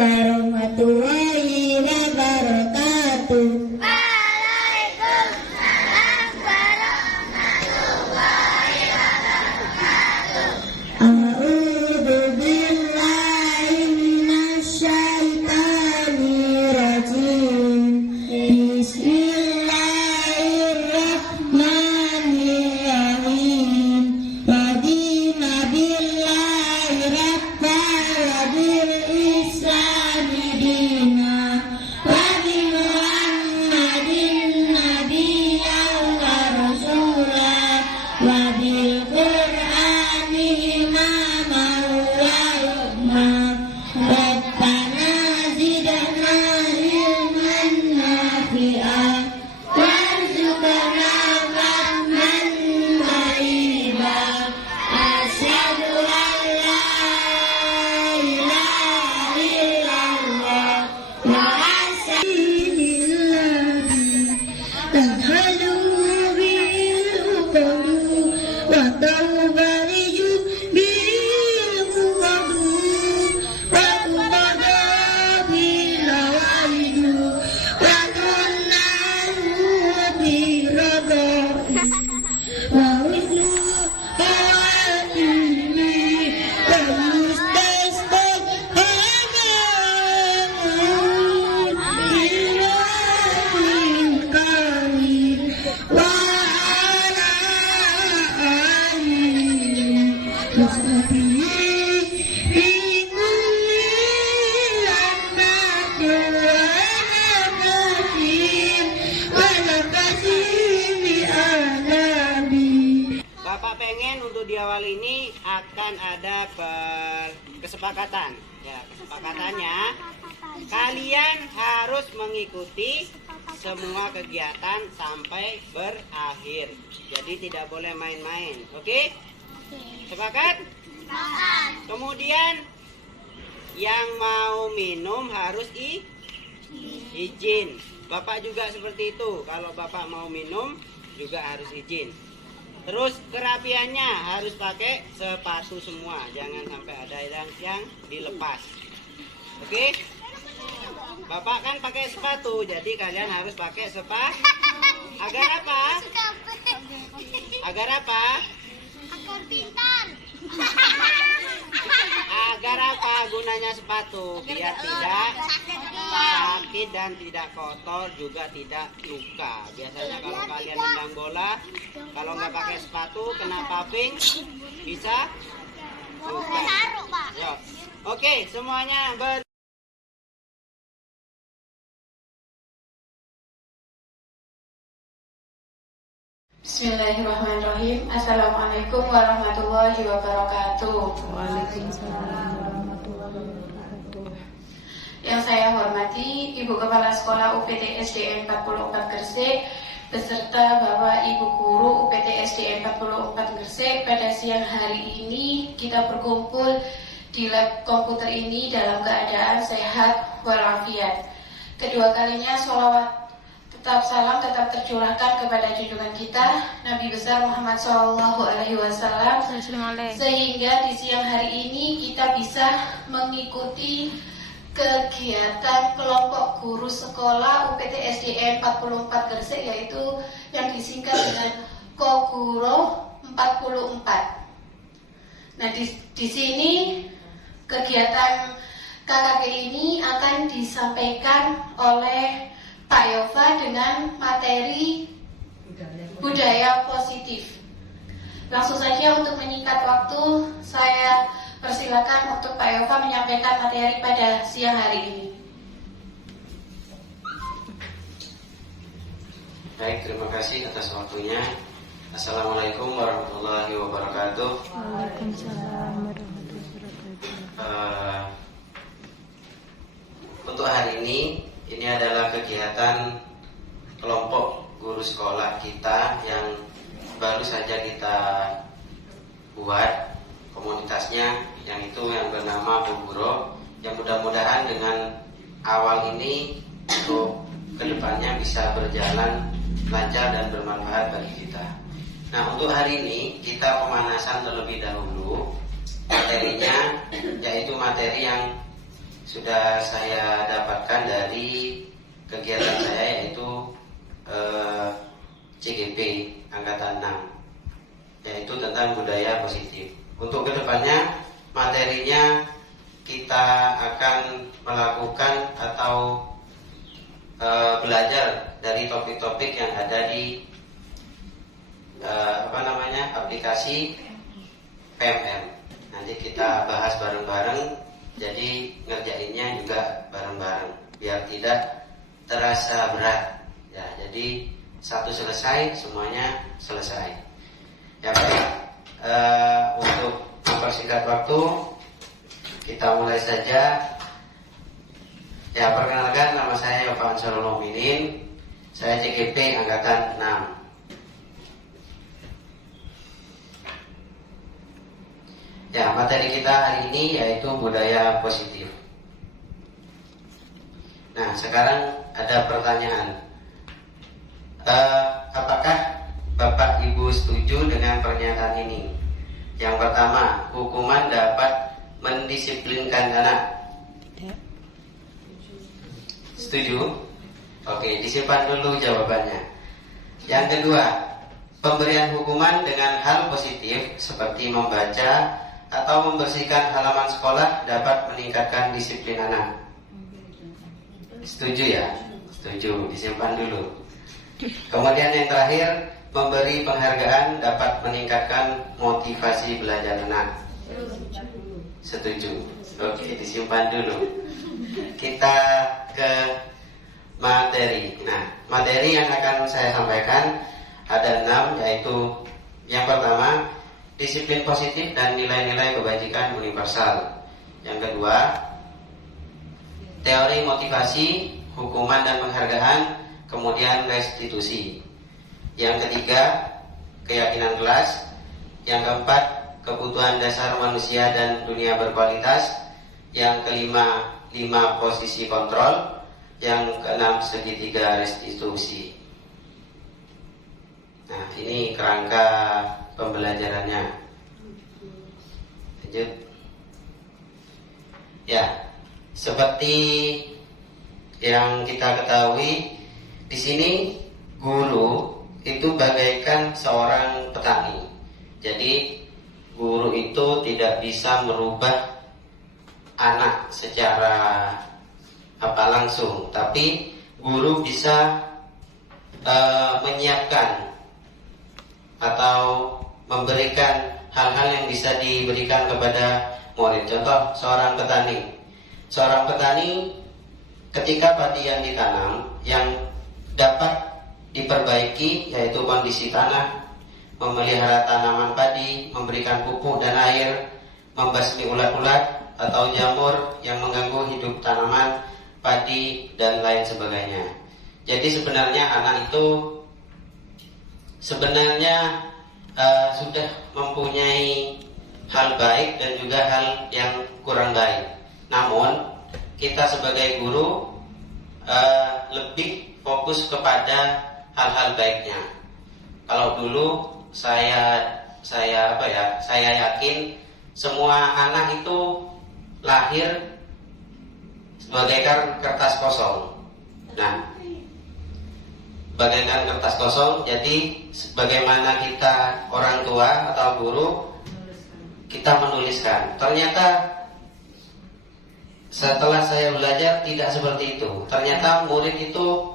Warahmatullahi wabarakatuh. A'udzu billahi minasyaitonir rajim. Bismillahirrahmanirrahim. Radina billahi rabbal wa bil islami dina wa bi Muhammadin nabiyyan wa rasula wa bil Qur'ani imaman wa hukma. Rabbana zidna ilman nafi'an warzuqna fahman thayyiban. Asyhadu an la ilaha illallah wa asyhadu tadhalu bil uqadu wa tawbariju bil uqadu wa tuqada bil awaidu wa tunnahu bil rada wa wisnu qawatini wa mustasbaq hamamun ilahin karim wa ala alihi mustaqiim fi kulli lamhatin wa nafsin wa nafasin bi adabi. Bapak pengen untuk di awal ini akan ada kesepakatan. Ya, kesepakatannya kalian harus mengikuti semua kegiatan sampai berakhir. Jadi tidak boleh main-main. Oke? Sepakat? Kemudian yang mau minum harus izin. Bapak juga seperti itu. Kalau Bapak mau minum juga harus izin. Terus kerapiannya harus pakai sepatu semua, jangan sampai ada yang dilepas. Oke? Bapak kan pakai sepatu, jadi kalian harus pakai sepatu. Agar apa? Agar apa? Agar pintar. Agar apa gunanya sepatu? Biar tidak sakit dan tidak kotor, juga tidak luka. Biasanya kalau kalian nendang bola, kalau nggak pakai sepatu kena paping bisa luka. Yo. Oke, semuanya Bismillahirrahmanirrahim. Assalamualaikum warahmatullahi wabarakatuh. Waalaikumsalam warahmatullahi wabarakatuh. Yang saya hormati hormati Ibu Kepala Sekolah UPT SDN 44 Gresik beserta Bapak Ibu Guru UPT SDN 44 Gresik, pada siang hari ini kita berkumpul di lab komputer ini dalam keadaan sehat walafiat. Kedua kalinya sholawat salam tetap tercurahkan kepada junjungan kita Nabi besar Muhammad SAW, sehingga di siang hari ini kita bisa mengikuti kegiatan kelompok guru sekolah UPT SDN 44 Gresik, yaitu yang disingkat dengan Koguro 44. Nah, di sini kegiatan KKG ini akan disampaikan oleh Pak Yova dengan materi budaya positif. Langsung saja untuk menyingkat waktu, saya persilakan untuk Pak Yova menyampaikan materi pada siang hari ini. Baik, terima kasih atas waktunya. Assalamualaikum warahmatullahi wabarakatuh. Waalaikumsalam warahmatullahi wabarakatuh. Untuk hari ini adalah kegiatan kelompok guru sekolah kita yang baru saja kita buat komunitasnya, yang itu yang bernama Koguro, yang mudah-mudahan dengan awal ini untuk kedepannya bisa berjalan lancar dan bermanfaat bagi kita. Nah, untuk hari ini kita pemanasan terlebih dahulu. Materinya yaitu materi yang sudah saya dapatkan dari kegiatan saya, yaitu CGP Angkatan 6, yaitu tentang budaya positif. Untuk kedepannya materinya kita akan melakukan atau belajar dari topik-topik yang ada di aplikasi PMM. Nanti kita bahas bareng-bareng, jadi ngerjainnya juga bareng-bareng biar tidak terasa berat. Ya, jadi satu selesai, semuanya selesai. Ya baik, untuk mempersingkat waktu, kita mulai saja. Ya, perkenalkan, nama saya Bapak Ansarul Mukminin. Saya CGP Angkatan 6. Ya, materi kita hari ini yaitu budaya positif. Nah, sekarang ada pertanyaan. Apakah Bapak Ibu setuju dengan pernyataan ini? Yang pertama, hukuman dapat mendisiplinkan anak. Setuju? Oke, disimpan dulu jawabannya. Yang kedua, pemberian hukuman dengan hal positif seperti membaca atau membersihkan halaman sekolah dapat meningkatkan disiplin anak. Setuju ya? Setuju, disimpan dulu. Kemudian yang terakhir, memberi penghargaan dapat meningkatkan motivasi belajar anak. Setuju. Oke, disimpan dulu. Kita ke materi. Nah, materi yang akan saya sampaikan ada 6, yaitu yang pertama, disiplin positif dan nilai-nilai kebajikan universal. Yang kedua, teori motivasi, hukuman dan penghargaan, kemudian restitusi. Yang ketiga, keyakinan kelas. Yang keempat, kebutuhan dasar manusia dan dunia berkualitas. Yang kelima, 5 posisi kontrol. Yang keenam, segitiga restitusi. Nah, ini kerangka pembelajarannya. Lanjut. Ya, seperti yang kita ketahui, di sini guru itu bagaikan seorang petani. Jadi guru itu tidak bisa merubah anak secara langsung, tapi guru bisa menyiapkan atau memberikan hal-hal yang bisa diberikan kepada murid. Contoh, seorang petani. Seorang petani ketika padi yang ditanam yang dapat diperbaiki yaitu kondisi tanah, memelihara tanaman padi, memberikan pupuk dan air, membasmi ulat-ulat atau jamur yang mengganggu hidup tanaman, padi, dan lain sebagainya. Jadi sebenarnya anak itu sebenarnya sudah mempunyai hal baik dan juga hal yang kurang baik. Namun kita sebagai guru lebih fokus kepada hal-hal baiknya. Kalau dulu saya yakin semua anak itu lahir bagaikan kertas kosong. Nah, bagaikan kertas kosong. Jadi bagaimana kita orang tua atau guru kita menuliskan. Ternyata setelah saya belajar tidak seperti itu. Ternyata murid itu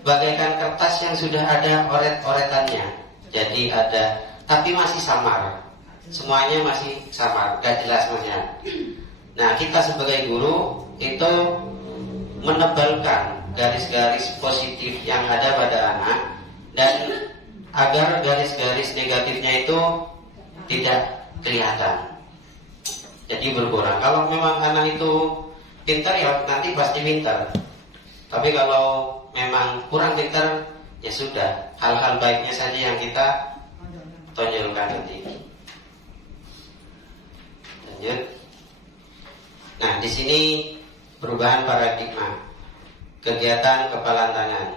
bagaikan kertas yang sudah ada oret-oretannya. Jadi ada, tapi masih samar. Semuanya masih samar, gak jelas maksudnya. Nah, kita sebagai guru itu menebalkan garis-garis positif yang ada pada anak, dan agar garis-garis negatifnya itu tidak kelihatan. Jadi berkurang. Kalau memang anak itu pintar, ya nanti pasti pintar. Tapi kalau memang kurang pintar, ya sudah, hal-hal baiknya saja yang kita tonjolkan nanti. Lanjut. Nah, di sini perubahan paradigma. Kegiatan kepalan tangan.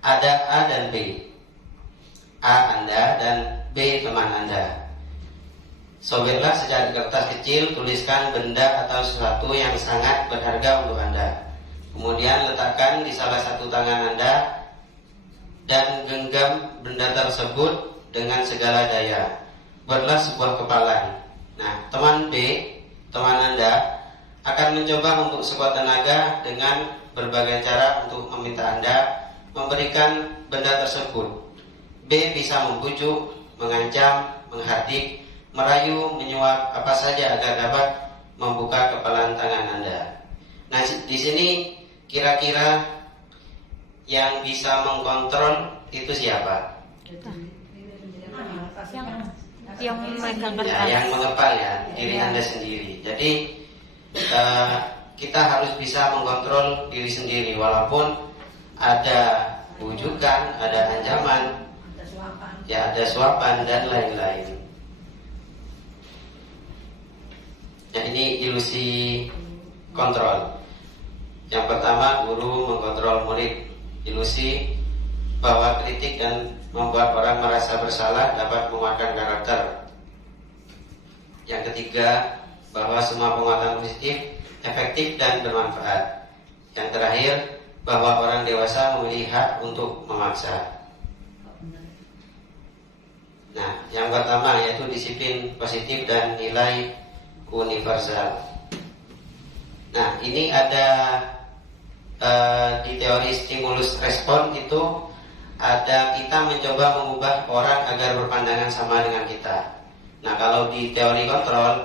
Ada A dan B. A Anda dan B teman Anda. Sobeklah secari kertas kecil, tuliskan benda atau sesuatu yang sangat berharga untuk Anda. Kemudian letakkan di salah satu tangan Anda dan genggam benda tersebut dengan segala daya. Buatlah sebuah kepalan. Nah, teman B, teman Anda, akan mencoba untuk sekuat tenaga dengan berbagai cara untuk meminta Anda memberikan benda tersebut. B bisa membujuk, mengancam, menghardik, merayu, menyuap, apa saja agar dapat membuka kepalan tangan Anda. Nah, di sini kira-kira yang bisa mengkontrol itu siapa? Yang memegang Ya, kertas. yang mengepal ya, diri Anda sendiri. Jadi kita harus bisa mengkontrol diri sendiri, walaupun ada bujukan, ada ancaman, ya ada suapan dan lain-lain. Ya, ini ilusi kontrol. Yang pertama, guru mengkontrol murid. Ilusi bahwa kritik dan membuat orang merasa bersalah dapat menguatkan karakter. Yang ketiga, bahwa semua penguatan positif efektif dan bermanfaat. Yang terakhir, bahwa orang dewasa memiliki hak untuk memaksa. Nah, yang pertama yaitu disiplin positif dan nilai universal. Nah, ini ada di teori stimulus respon itu ada kita mencoba mengubah orang agar berpandangan sama dengan kita. Nah, kalau di teori kontrol,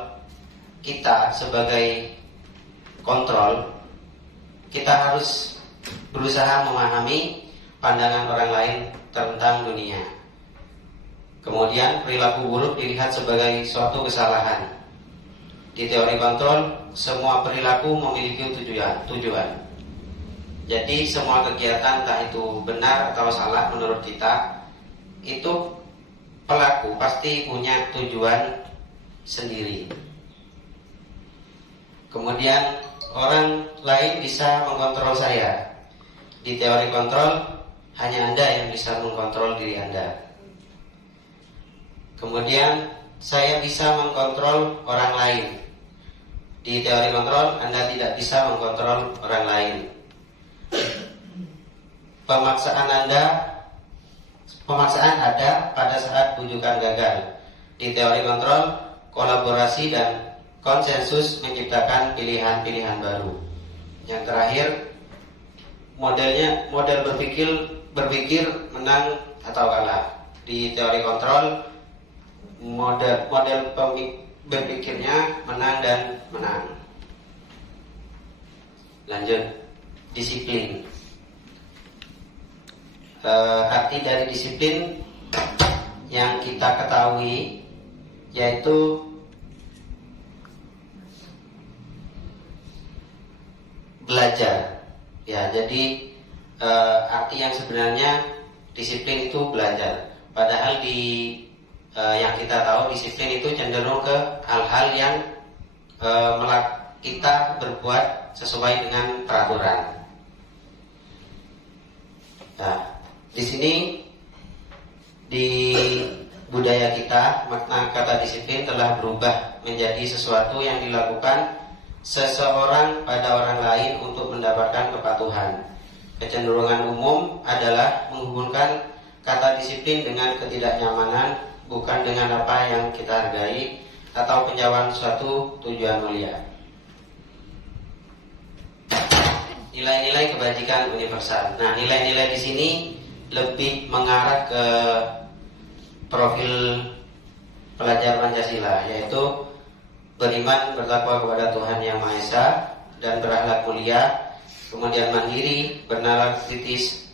kita sebagai kontrol, kita harus berusaha memahami pandangan orang lain tentang dunia. Kemudian perilaku buruk dilihat sebagai suatu kesalahan. Di teori kontrol, semua perilaku memiliki tujuan. Jadi semua kegiatan, entah itu benar atau salah menurut kita, itu pelaku pasti punya tujuan sendiri. Kemudian orang lain bisa mengkontrol saya. Di teori kontrol, hanya Anda yang bisa mengkontrol diri Anda. Kemudian saya bisa mengkontrol orang lain. Di teori kontrol, Anda tidak bisa mengkontrol orang lain. Pemaksaan ada pada saat bujukan gagal. Di teori kontrol, kolaborasi dan konsensus menciptakan pilihan-pilihan baru. Yang terakhir, model berpikir menang atau kalah. Di teori kontrol, model berpikirnya menang dan menang. Lanjut, disiplin. Arti dari disiplin yang kita ketahui yaitu belajar. Ya, jadi arti yang sebenarnya disiplin itu belajar. Padahal yang kita tahu disiplin itu cenderung ke hal-hal yang kita berbuat sesuai dengan peraturan. Nah, di sini di budaya kita makna kata disiplin telah berubah menjadi sesuatu yang dilakukan seseorang pada orang lain untuk mendapatkan kepatuhan. Kecenderungan umum adalah menghubungkan kata disiplin dengan ketidaknyamanan, bukan dengan apa yang kita hargai atau penjauhan suatu tujuan mulia. Nilai-nilai kebajikan universal. Nah, nilai-nilai di sini lebih mengarah ke profil pelajar Pancasila, yaitu beriman, bertakwa kepada Tuhan Yang Maha Esa dan berakhlak mulia, kemudian mandiri, bernalar kritis,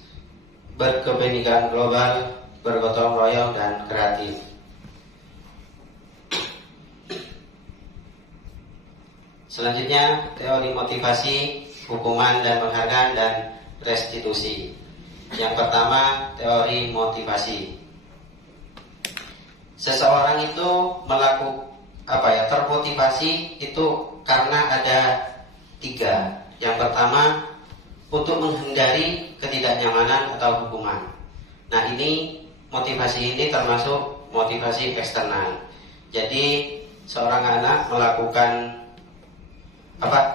berkebenekaan global, bergotong royong dan kreatif. Selanjutnya, teori motivasi, hukuman dan penghargaan dan restitusi. Yang pertama, teori motivasi. Seseorang itu termotivasi itu karena ada 3. Yang pertama, untuk menghindari ketidaknyamanan atau hukuman. Nah, ini motivasi ini termasuk motivasi eksternal. Jadi seorang anak melakukan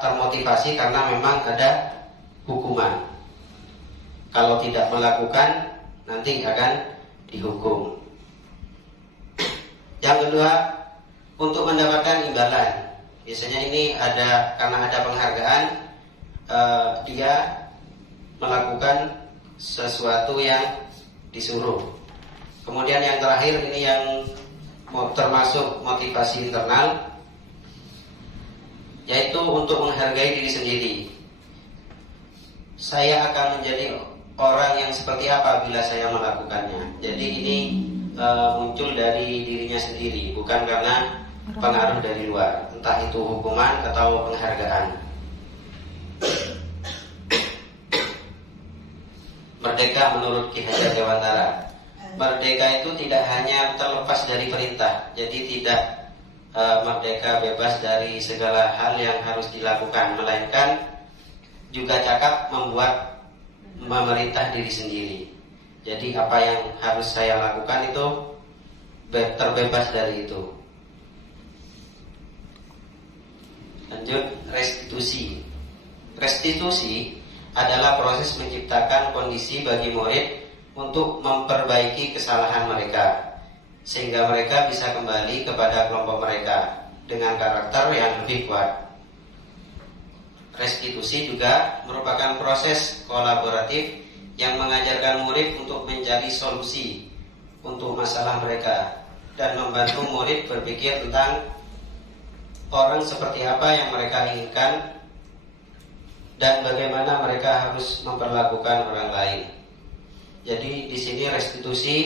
termotivasi karena memang ada hukuman. Kalau tidak melakukan, nanti akan dihukum. Yang kedua, untuk mendapatkan imbalan. Biasanya ini karena ada penghargaan, dia melakukan sesuatu yang disuruh. Kemudian yang terakhir ini yang termasuk motivasi internal, yaitu untuk menghargai diri sendiri. Saya akan menjadi orang yang seperti apa bila saya melakukannya. Jadi ini muncul dari dirinya sendiri, bukan karena pengaruh dari luar, entah itu hukuman atau penghargaan. Merdeka menurut Ki Hajar Dewantara. Merdeka itu tidak hanya terlepas dari perintah, jadi tidak merdeka bebas dari segala hal yang harus dilakukan, melainkan juga cakap membuat memerintah diri sendiri. Jadi apa yang harus saya lakukan itu terbebas dari itu. Lanjut, restitusi. Restitusi adalah proses menciptakan kondisi bagi murid untuk memperbaiki kesalahan mereka, sehingga mereka bisa kembali kepada kelompok mereka dengan karakter yang lebih kuat. Restitusi juga merupakan proses kolaboratif yang mengajarkan murid untuk mencari solusi untuk masalah mereka dan membantu murid berpikir tentang orang seperti apa yang mereka inginkan dan bagaimana mereka harus memperlakukan orang lain. Jadi di sini restitusi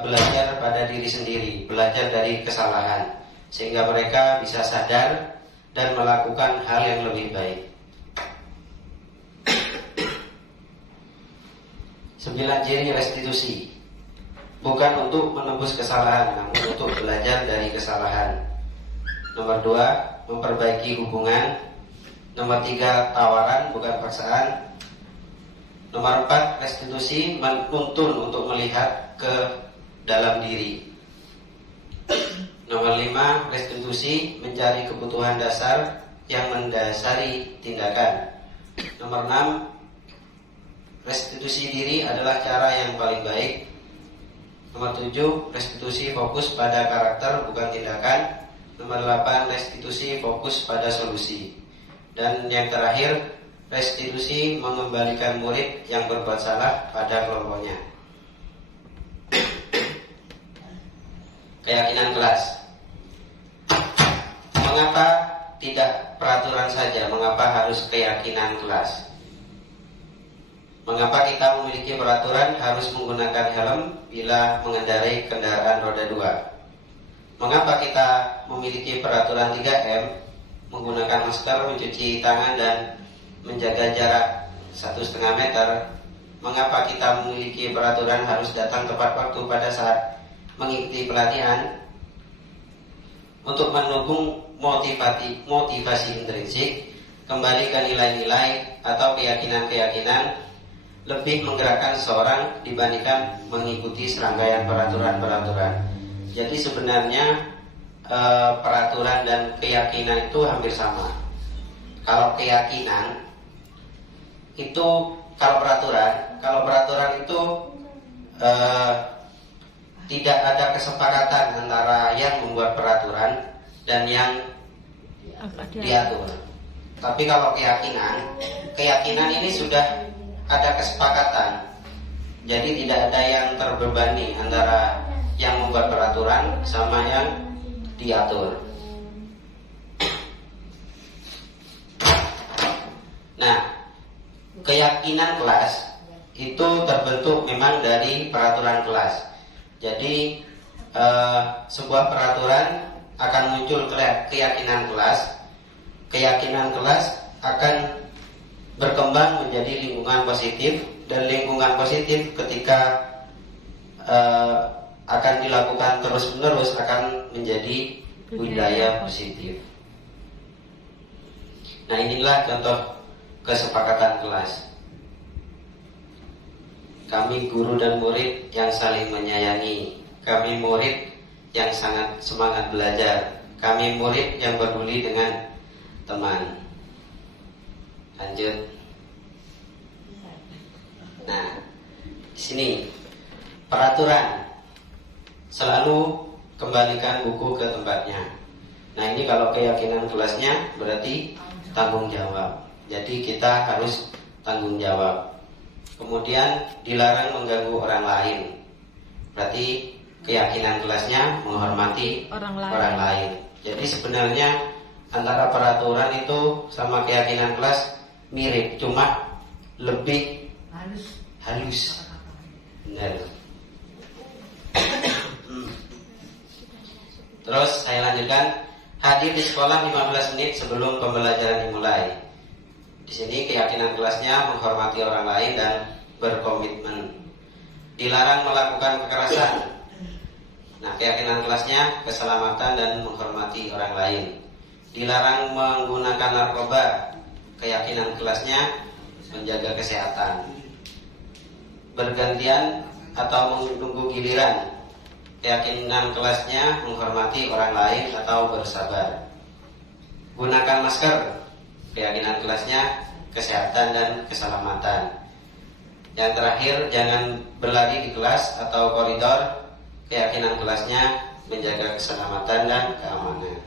belajar pada diri sendiri, belajar dari kesalahan, sehingga mereka bisa sadar dan melakukan hal yang lebih baik. 9 ciri restitusi. Bukan untuk menembus kesalahan, namun untuk belajar dari kesalahan. Nomor 2, memperbaiki hubungan. Nomor 3, tawaran bukan paksaan. Nomor 4, restitusi menuntun untuk melihat ke dalam diri. Nomor 5, restitusi mencari kebutuhan dasar yang mendasari tindakan. Nomor 6, restitusi diri adalah cara yang paling baik. Nomor 7, restitusi fokus pada karakter bukan tindakan. Nomor 8, restitusi fokus pada solusi. Dan yang terakhir, restitusi mengembalikan murid yang berbuat salah pada kelompoknya. Keyakinan kelas. Mengapa tidak peraturan saja? Mengapa harus keyakinan kelas? Mengapa kita memiliki peraturan harus menggunakan helm bila mengendarai kendaraan roda 2? Mengapa kita memiliki peraturan 3M, menggunakan masker, mencuci tangan, dan menjaga jarak 1,5 meter, mengapa kita memiliki peraturan harus datang tepat waktu pada saat mengikuti pelatihan? Untuk mendukung motivasi intrinsik, kembali ke nilai-nilai atau keyakinan-keyakinan, lebih menggerakkan seseorang dibandingkan mengikuti serangkaian peraturan-peraturan. Jadi sebenarnya peraturan dan keyakinan itu hampir sama. Kalau keyakinan itu, kalau peraturan itu tidak ada kesepakatan antara yang membuat peraturan dan yang diatur. Tapi kalau keyakinan ini sudah ada kesepakatan. Jadi tidak ada yang terbebani antara yang membuat peraturan sama yang diatur. Nah, keyakinan kelas itu terbentuk memang dari peraturan kelas. Jadi sebuah peraturan akan muncul keyakinan kelas. Keyakinan kelas akan berkembang menjadi lingkungan positif, dan lingkungan positif ketika akan dilakukan terus-menerus akan menjadi budaya positif. Nah, inilah contoh kesepakatan kelas. Kami guru dan murid yang saling menyayangi. Kami murid yang sangat semangat belajar. Kami murid yang peduli dengan teman. Lanjut. Nah, di sini peraturan selalu kembalikan buku ke tempatnya. Nah, ini kalau keyakinan kelasnya berarti tanggung jawab. Jadi kita harus tanggung jawab. Kemudian dilarang mengganggu orang lain. Berarti keyakinan kelasnya menghormati orang lain. Jadi sebenarnya antara peraturan itu sama keyakinan kelas mirip, cuma lebih halus. Benar. Terus saya lanjutkan. Hadir di sekolah 15 menit sebelum pembelajaran dimulai. Di sini keyakinan kelasnya menghormati orang lain dan berkomitmen. Dilarang melakukan kekerasan. Nah, keyakinan kelasnya keselamatan dan menghormati orang lain. Dilarang menggunakan narkoba. Keyakinan kelasnya menjaga kesehatan. Bergantian atau menunggu giliran. Keyakinan kelasnya menghormati orang lain atau bersabar. Gunakan masker. Keyakinan kelasnya kesehatan dan keselamatan. Yang terakhir, jangan berlari di kelas atau koridor. Keyakinan kelasnya menjaga keselamatan dan keamanan.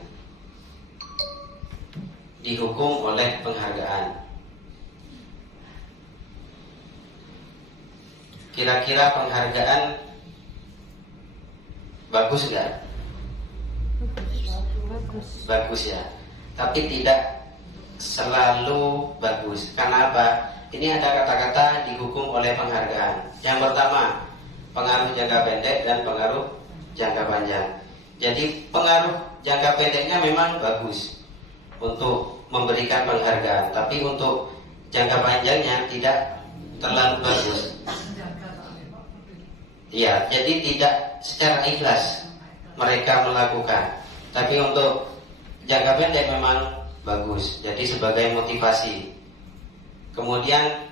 Dihukum oleh penghargaan. Kira-kira penghargaan bagus nggak? Bagus ya. Tapi tidak selalu bagus. Karena apa? Ini ada kata-kata dihukum oleh penghargaan. Yang pertama, pengaruh jangka pendek dan pengaruh jangka panjang. Jadi pengaruh jangka pendeknya memang bagus untuk memberikan penghargaan, tapi untuk jangka panjangnya tidak terlalu bagus. Ya, jadi tidak secara ikhlas mereka melakukan, tapi untuk jangka pendek memang bagus. Jadi sebagai motivasi. Kemudian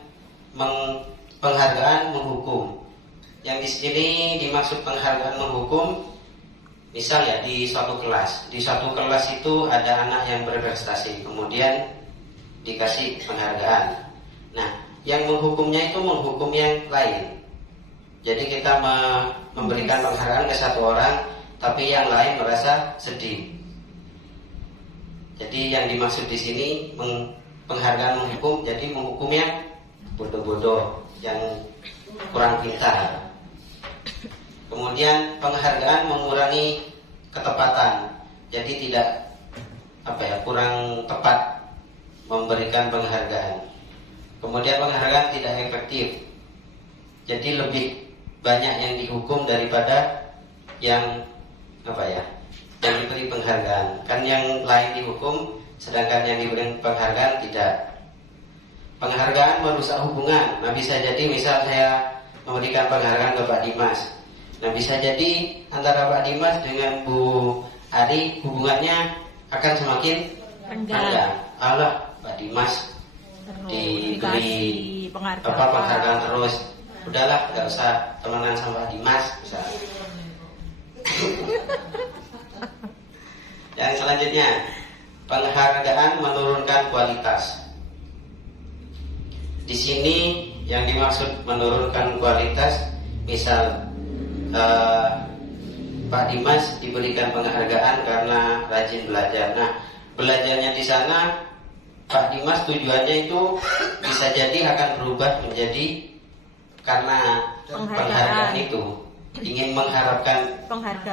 penghargaan menghukum. Yang di sini dimaksud penghargaan menghukum, misal ya di suatu kelas. Di suatu kelas itu ada anak yang berprestasi, kemudian dikasih penghargaan. Nah, yang menghukumnya itu menghukum yang lain. Jadi kita memberikan penghargaan ke satu orang, tapi yang lain merasa sedih. Jadi yang dimaksud di sini penghargaan menghukum, jadi menghukum yang bodoh-bodoh, yang kurang pintar. Kemudian penghargaan mengurangi ketepatan, jadi tidak kurang tepat memberikan penghargaan. Kemudian penghargaan tidak efektif, jadi lebih banyak yang dihukum daripada yang yang diberi penghargaan. Kan yang lain dihukum, sedangkan yang diberi penghargaan tidak. penghargaan merusak hubungan. Nah, bisa jadi misal saya memberikan penghargaan ke Pak Dimas. Nah, bisa jadi antara Pak Dimas dengan Bu Ari hubungannya akan semakin renggang. Allah, Pak Dimas diberi penghargaan terus. Udahlah, nggak usah temenan sama Pak Dimas misalnya. Yang selanjutnya, penghargaan menurunkan kualitas. Di sini yang dimaksud menurunkan kualitas, misal Pak Dimas diberikan penghargaan karena rajin belajar. Nah, belajarnya di sana Pak Dimas tujuannya itu bisa jadi akan berubah menjadi karena penghargaan itu, ingin mengharapkan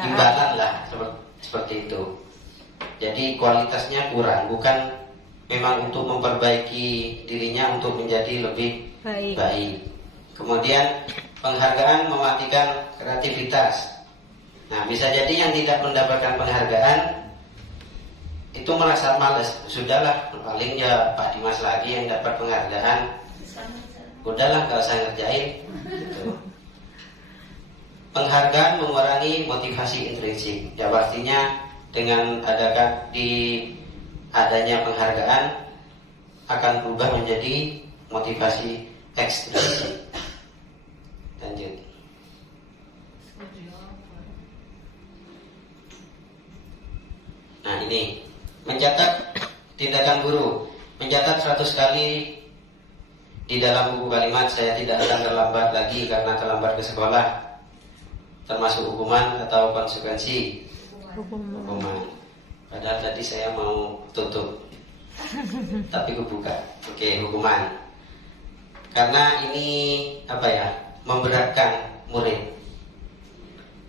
imbalan lah, seperti itu. Jadi kualitasnya kurang, bukan memang untuk memperbaiki dirinya untuk menjadi lebih baik. Kemudian penghargaan mematikan kreativitas. Nah, bisa jadi yang tidak mendapatkan penghargaan itu merasa males. Sudahlah, paling ya Pak Dimas lagi yang dapat penghargaan. Udahlah, gak usah ngerjain gitu. Penghargaan mengurangi motivasi intrinsik. Ya pastinya dengan adanya penghargaan akan berubah menjadi motivasi ekstrinsik. Lanjut. Nah, ini mencatat tindakan guru. Mencatat 100 kali di dalam buku kalimat saya tidak akan terlambat lagi karena terlambat ke sekolah, termasuk hukuman atau konsekuensi. Hukuman. Padahal tadi saya mau tutup, tapi kebuka. Oke, hukuman. Karena ini memberatkan murid.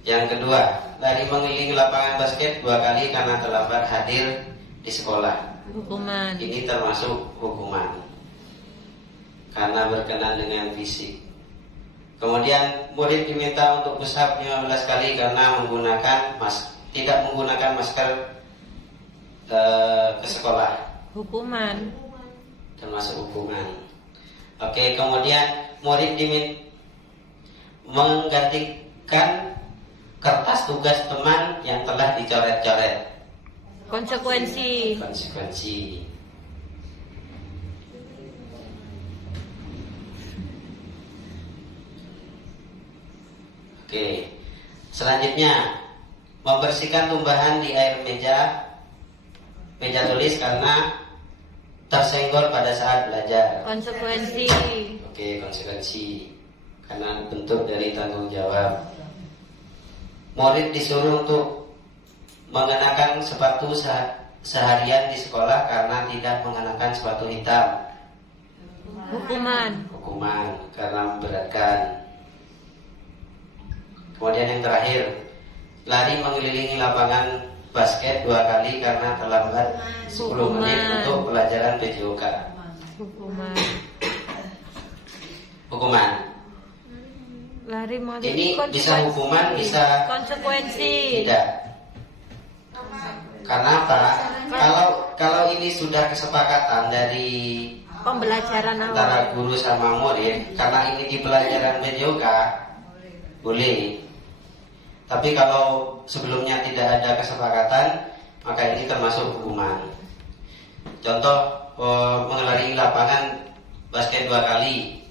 Yang kedua, lari mengelilingi lapangan basket 2 kali karena terlambat hadir di sekolah. Hukuman. Ini termasuk hukuman karena berkenan dengan fisik. Kemudian murid diminta untuk push up 15 kali karena tidak menggunakan masker ke sekolah. Hukuman. Termasuk hukuman. Oke, kemudian murid diminta menggantikan kertas tugas teman yang telah dicoret-coret. Konsekuensi. Oke, selanjutnya membersihkan tumbahan di air meja tulis karena tersenggol pada saat belajar. Konsekuensi. Oke, konsekuensi karena bentuk dari tanggung jawab. Murid disuruh untuk mengenakan sepatu seharian di sekolah karena tidak mengenakan sepatu hitam. Hukuman karena memberatkan. Kemudian yang terakhir, lari mengelilingi lapangan basket 2 kali karena terlambat 10 menit untuk pelajaran PJOK. Hukuman. Lari ini bisa hukuman, bisa konsekuensi. Tidak. Karena apa? Kalau ini sudah kesepakatan dari pembelajaran antara guru sama murid, karena ini di pelajaran PJOK, boleh. Tapi kalau sebelumnya tidak ada kesepakatan, maka ini termasuk hukuman. Contoh, mengelilingi lapangan basket 2 kali.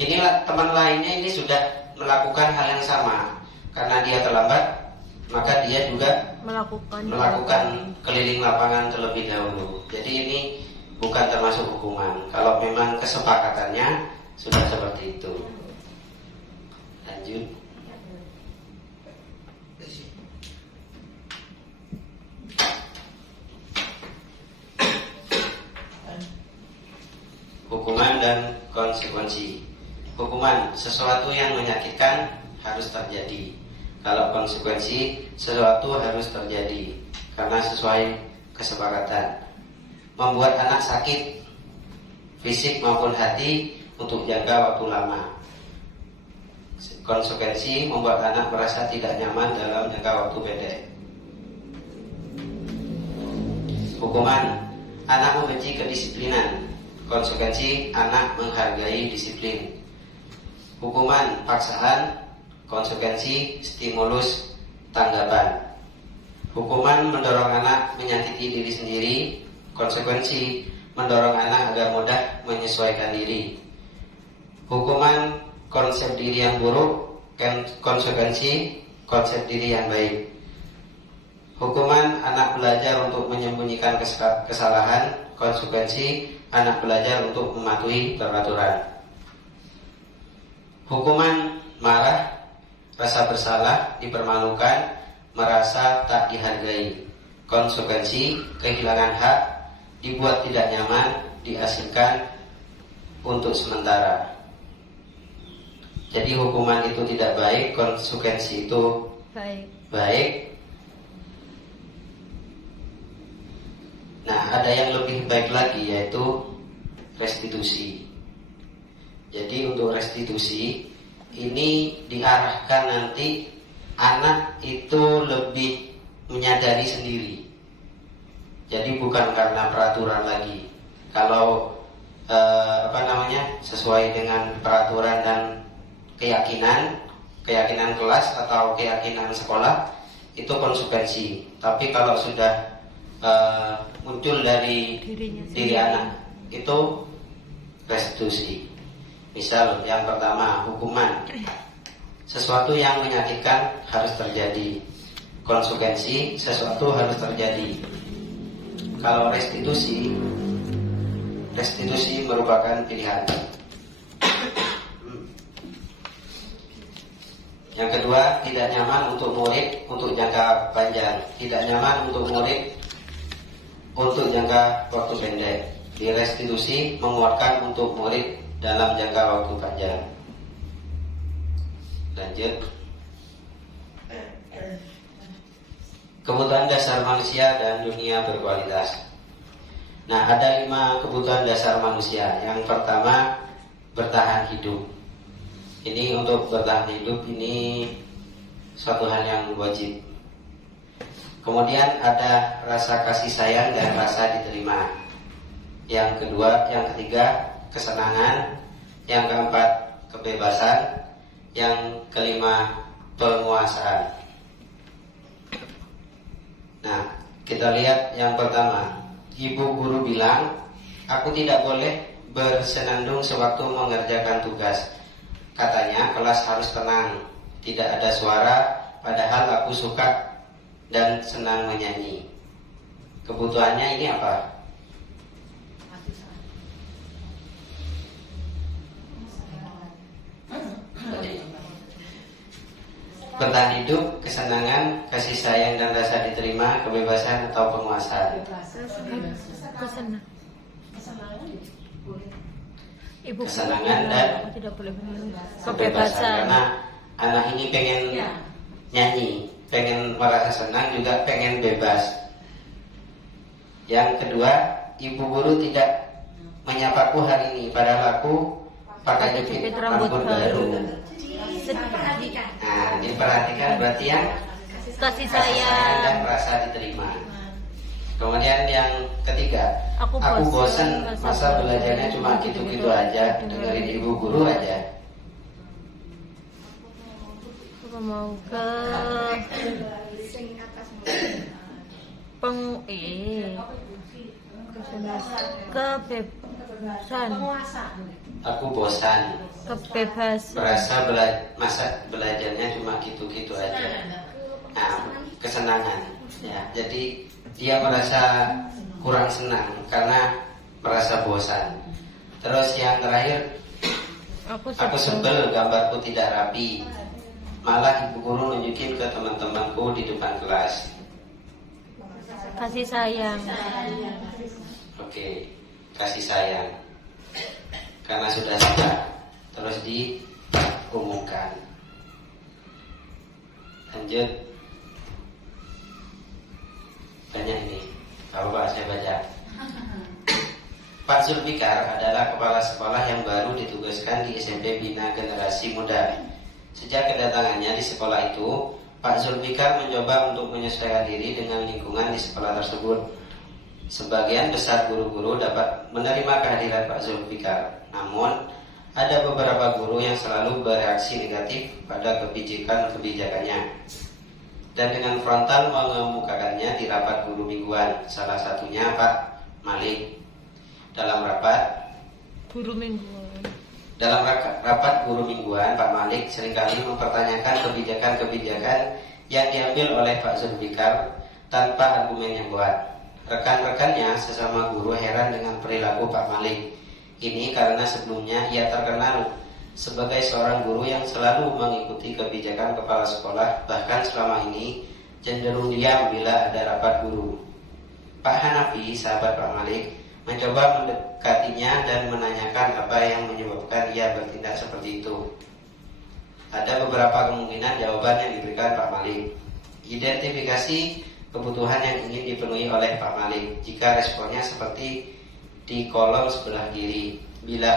Inilah teman lainnya ini sudah melakukan hal yang sama. Karena dia terlambat, maka dia juga melakukan keliling lapangan terlebih dahulu. Jadi ini bukan termasuk hukuman. Kalau memang kesepakatannya sudah seperti itu. Lanjut. Hukuman dan konsekuensi. Hukuman, sesuatu yang menyakitkan harus terjadi. Kalau konsekuensi, sesuatu harus terjadi karena sesuai kesepakatan. Membuat anak sakit, fisik maupun hati untuk jangka waktu lama. Konsekuensi, membuat anak merasa tidak nyaman dalam jangka waktu pendek. Hukuman, anak membenci kedisiplinan. konsekuensi anak menghargai disiplin. Hukuman paksaan, konsekuensi stimulus tanggapan. Hukuman mendorong anak menyakiti diri sendiri, konsekuensi mendorong anak agar mudah menyesuaikan diri. Hukuman konsep diri yang buruk, konsekuensi konsep diri yang baik. Hukuman anak belajar untuk menyembunyikan kesalahan, konsekuensi anak belajar untuk mematuhi peraturan. Hukuman marah, rasa bersalah, dipermalukan, merasa tak dihargai. Konsekuensi kehilangan hak, dibuat tidak nyaman, diasingkan untuk sementara. Jadi hukuman itu tidak baik, konsekuensi itu baik. Nah, ada yang lebih baik lagi, yaitu restitusi. Jadi untuk restitusi ini diarahkan nanti anak itu lebih menyadari sendiri. Jadi bukan karena peraturan lagi. Kalau sesuai dengan peraturan dan keyakinan kelas atau keyakinan sekolah, itu konsekuensi. Tapi kalau sudah muncul dari diri anak, itu restitusi. Misal yang pertama, hukuman. Sesuatu yang menyakitkan harus terjadi. Konsekuensi sesuatu harus terjadi. Kalau restitusi merupakan pilihan. Yang kedua, tidak nyaman untuk murid untuk jangka panjang. Tidak nyaman untuk murid untuk jangka waktu pendek. Di restitusi menguatkan untuk murid dalam jangka waktu panjang. Lanjut. Kebutuhan dasar manusia dan dunia berkualitas. Nah, ada 5 kebutuhan dasar manusia. Yang pertama, bertahan hidup. Ini untuk bertahan hidup ini suatu hal yang wajib. Kemudian ada rasa kasih sayang dan rasa diterima. Yang ketiga, kesenangan. Yang keempat, kebebasan. Yang kelima, penguasaan. Nah, kita lihat yang pertama. Ibu guru bilang, aku tidak boleh bersenandung sewaktu mengerjakan tugas. Katanya kelas harus tenang, tidak ada suara, padahal aku suka dan senang menyanyi. Kebutuhannya ini apa? Bertahan hidup, kesenangan, kasih sayang dan rasa diterima, kebebasan atau penguasaan. Kesenangan dan kebebasan. Karena anak ini pengen nyanyi, pengen merasa senang, juga pengen bebas. Yang kedua, ibu guru tidak menyapaku hari ini, padahal aku pakai jepit rambut baru. Nah, diperhatikan berarti yang kasih sayang sayang dan merasa diterima. Kemudian yang ketiga, aku bosan masa belajarnya cuma gitu-gitu aja, dengerin ibu guru aja. Aku mau ke kebebasan. Aku bosan. Kebebasan. Merasa masa belajarnya cuma gitu-gitu aja. Nah, kesenangan. Ya, jadi dia merasa kurang senang karena merasa bosan. Terus yang terakhir, aku sebel gambarku tidak rapi. Malah ibu guru nunjukin ke teman-temanku di depan kelas. Kasih sayang. Oke, kasih sayang. Karena sudah suka, terus diumumkan. Lanjut. Banyak ini. Kalau Pak saya baca. Pak Zulfikar adalah kepala sekolah yang baru ditugaskan di SMP Bina Generasi Muda. Sejak kedatangannya di sekolah itu, Pak Zulfikar mencoba untuk menyesuaikan diri dengan lingkungan di sekolah tersebut. sebagian besar guru-guru dapat menerima kehadiran Pak Zulfikar. Namun, ada beberapa guru yang selalu bereaksi negatif pada kebijakan-kebijakannya dan dengan frontal mengemukakannya di rapat guru mingguan. Salah satunya Pak Malik. Dalam rapat guru mingguan, Pak Malik seringkali mempertanyakan kebijakan-kebijakan yang diambil oleh Pak Zulfikar tanpa argumen yang kuat. Rekan-rekannya sesama guru heran dengan perilaku Pak Malik ini karena sebelumnya ia terkenal sebagai seorang guru yang selalu mengikuti kebijakan kepala sekolah, bahkan selama ini cenderung diam bila ada rapat guru. Pak Hanafi, sahabat Pak Malik, mencoba mendekatinya dan menanyakan apa yang menyebabkan ia bertindak seperti itu. Ada beberapa kemungkinan jawaban yang diberikan Pak Malik. Identifikasi kebutuhan yang ingin dipenuhi oleh Pak Malik. Jika responnya seperti di kolom sebelah kiri, bila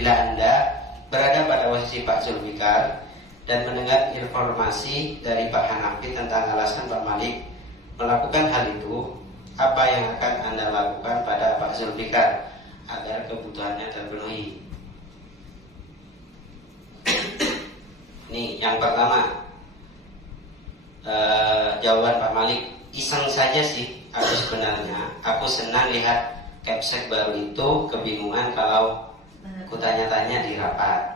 Anda berada pada posisi Pak Zulfikar dan mendengar informasi dari Pak Hanafi tentang alasan Pak Malik melakukan hal itu, apa yang akan Anda lakukan pada Pak Zulfikar agar kebutuhannya terpenuhi? Nih, yang pertama, jawaban Pak Malik, iseng saja sih aku sebenarnya. Aku senang lihat Capsek baru itu kebingungan kalau kutanya-tanya di rapat.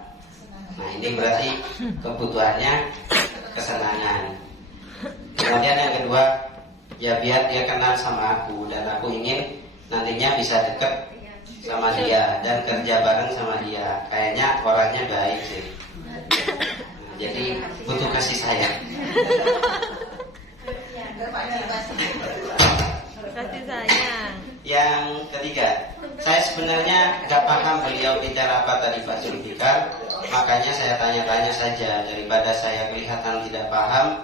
Nah, ini berarti kebutuhannya kesenangan. Kemudian yang kedua, ya biar dia kenal sama aku dan aku ingin nantinya bisa deket sama dia dan kerja bareng sama dia. Kayaknya orangnya baik sih. Nah, jadi butuh kasih sayang. Kasih sayang. Yang ketiga, saya sebenarnya gak paham beliau bicara apa tadi Pak Zulfikar, makanya saya tanya-tanya saja daripada saya kelihatan tidak paham.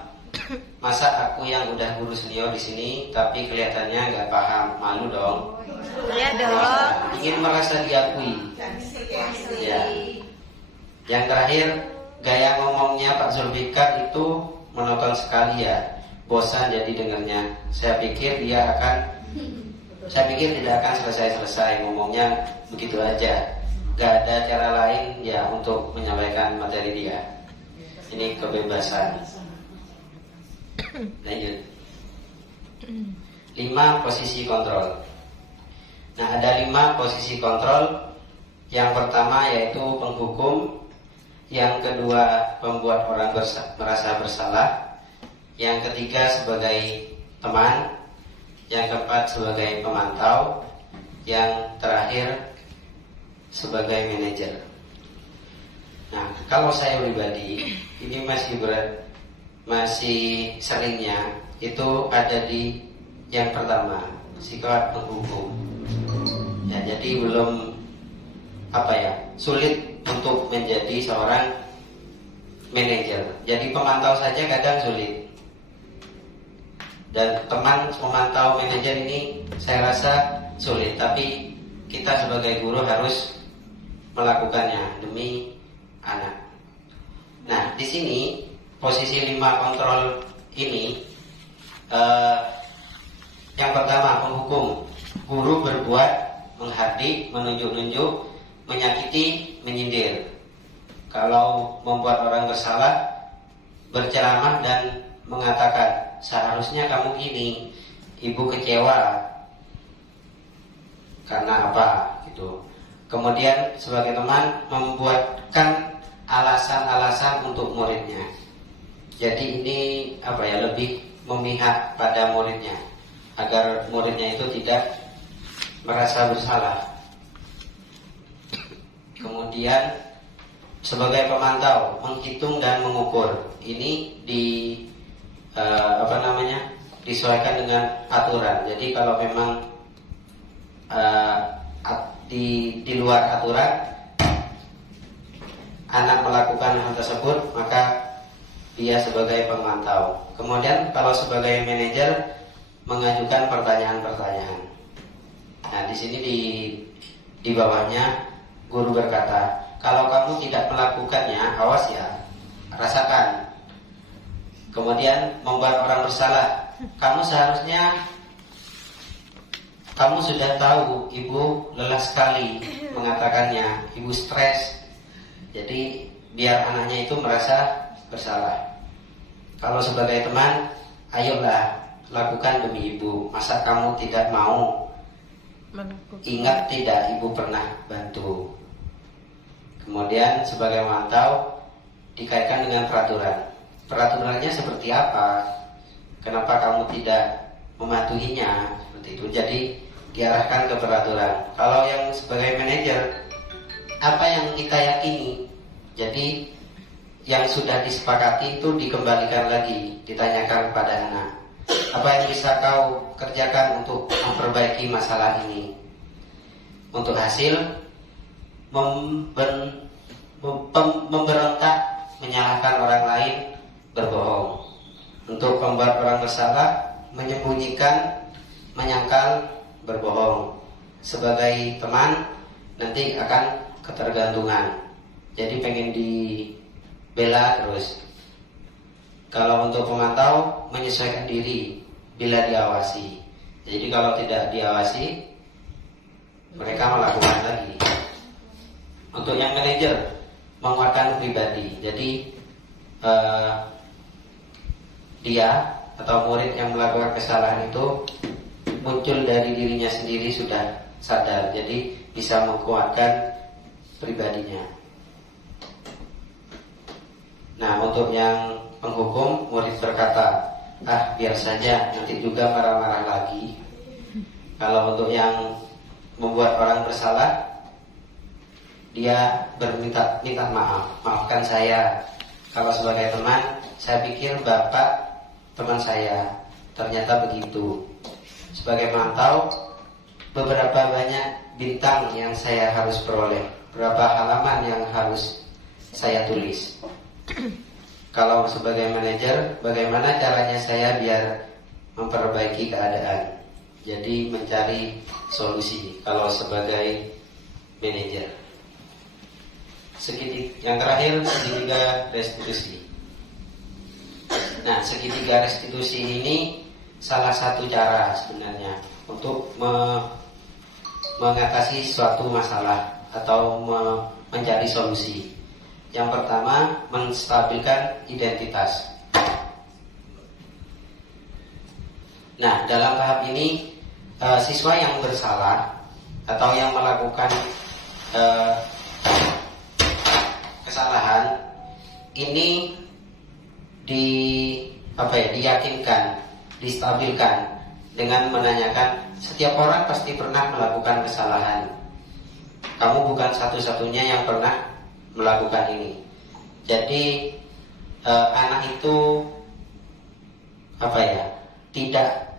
Masa aku yang udah guru senior di sini tapi kelihatannya gak paham, malu dong. Iya dong. Ingin merasa diakui. Ya. Yang terakhir, gaya ngomongnya Pak Zulfikar itu monoton sekali ya. Bosan jadi dengarnya. Saya pikir tidak akan selesai-selesai, ngomongnya begitu aja. Gak ada cara lain ya untuk menyampaikan materi dia. Ini kebebasan. Lanjut. 5 posisi kontrol. Nah, ada 5 posisi kontrol. Yang pertama yaitu penghukum. Yang kedua membuat orang merasa bersalah. Yang ketiga sebagai teman. Yang keempat sebagai pemantau. Yang terakhir sebagai manajer. Nah, kalau saya pribadi ini masih seringnya itu ada di yang pertama, sikap penghukum. Ya, jadi belum sulit untuk menjadi seorang manajer. Jadi pemantau saja kadang sulit. Dan teman memantau manajer ini saya rasa sulit, tapi kita sebagai guru harus melakukannya demi anak. Nah, di sini posisi 5 kontrol ini, yang pertama penghukum. Guru berbuat, menghardik, menunjuk-nunjuk, menyakiti, menyindir. Kalau membuat orang bersalah, berceramah dan mengatakan seharusnya kamu gini, ibu kecewa karena apa gitu. Kemudian sebagai teman membuatkan alasan-alasan untuk muridnya. Jadi ini lebih memihak pada muridnya agar muridnya itu tidak merasa bersalah. Kemudian sebagai pemantau menghitung dan mengukur. Ini disesuaikan dengan aturan. Jadi kalau memang di luar aturan anak melakukan hal tersebut, maka dia sebagai pemantau. Kemudian kalau sebagai manajer mengajukan pertanyaan-pertanyaan. Nah, di sini di bawahnya guru berkata, kalau kamu tidak melakukannya, awas ya, rasakan. Kemudian membuat orang bersalah, kamu seharusnya kamu sudah tahu ibu lelah sekali mengatakannya, ibu stres. Jadi biar anaknya itu merasa bersalah. Kalau sebagai teman, ayolah lakukan demi ibu. Masa kamu tidak mau? Ingat tidak ibu pernah bantu. Kemudian sebagai mantau dikaitkan dengan peraturan. Peraturannya seperti apa? Kenapa kamu tidak mematuhinya? Seperti itu. Jadi diarahkan ke peraturan. Kalau yang sebagai manajer, apa yang kita yakini, jadi yang sudah disepakati itu dikembalikan lagi, ditanyakan pada anak. Apa yang bisa kau kerjakan untuk memperbaiki masalah ini? Untuk hasil memberontak, menyalahkan orang lain, berbohong. Untuk membuat orang bersalah, menyembunyikan, menyangkal, berbohong. Sebagai teman, nanti akan ketergantungan. Jadi pengen dibela terus. Kalau untuk pemantau, menyesuaikan diri bila diawasi. Jadi kalau tidak diawasi, mereka melakukan lagi. Untuk yang manajer, menguatkan pribadi. Jadi dia atau murid yang melakukan kesalahan itu muncul dari dirinya sendiri, sudah sadar. Jadi bisa menguatkan pribadinya. Nah, untuk yang penghukum, murid berkata, biar saja, nanti juga marah-marah lagi. Kalau untuk yang membuat orang bersalah, dia minta maaf, maafkan saya. Kalau sebagai teman, saya pikir bapak teman saya, ternyata begitu. Sebagai mantau, beberapa banyak bintang yang saya harus peroleh, berapa halaman yang harus saya tulis. Kalau sebagai manajer, bagaimana caranya saya biar memperbaiki keadaan? Jadi mencari solusi kalau sebagai manajer. Yang terakhir, segitiga restitusi. Nah, segitiga restitusi ini salah satu cara sebenarnya untuk mengatasi suatu masalah atau mencari solusi. Yang pertama, menstabilkan identitas. Nah, dalam tahap ini siswa yang bersalah atau yang melakukan kesalahan ini diyakinkan, distabilkan dengan menanyakan, setiap orang pasti pernah melakukan kesalahan. Kamu bukan satu-satunya yang pernah melakukan ini. Jadi anak itu tidak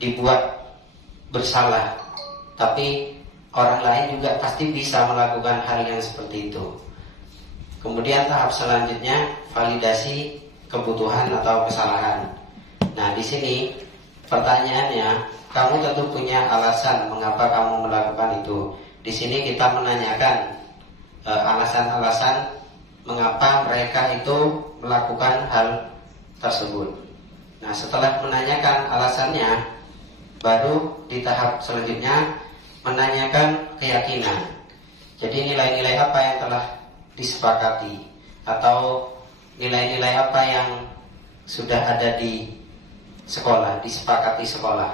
dibuat bersalah, tapi orang lain juga pasti bisa melakukan hal yang seperti itu. Kemudian tahap selanjutnya, validasi kebutuhan atau kesalahan. Nah, di sini pertanyaannya, kamu tentu punya alasan mengapa kamu melakukan itu. Di sini kita menanyakan alasan-alasan mengapa mereka itu melakukan hal tersebut. Nah, setelah menanyakan alasannya, baru di tahap selanjutnya menanyakan keyakinan. Jadi nilai-nilai apa yang telah disepakati atau nilai-nilai apa yang sudah ada di sekolah, disepakati sekolah.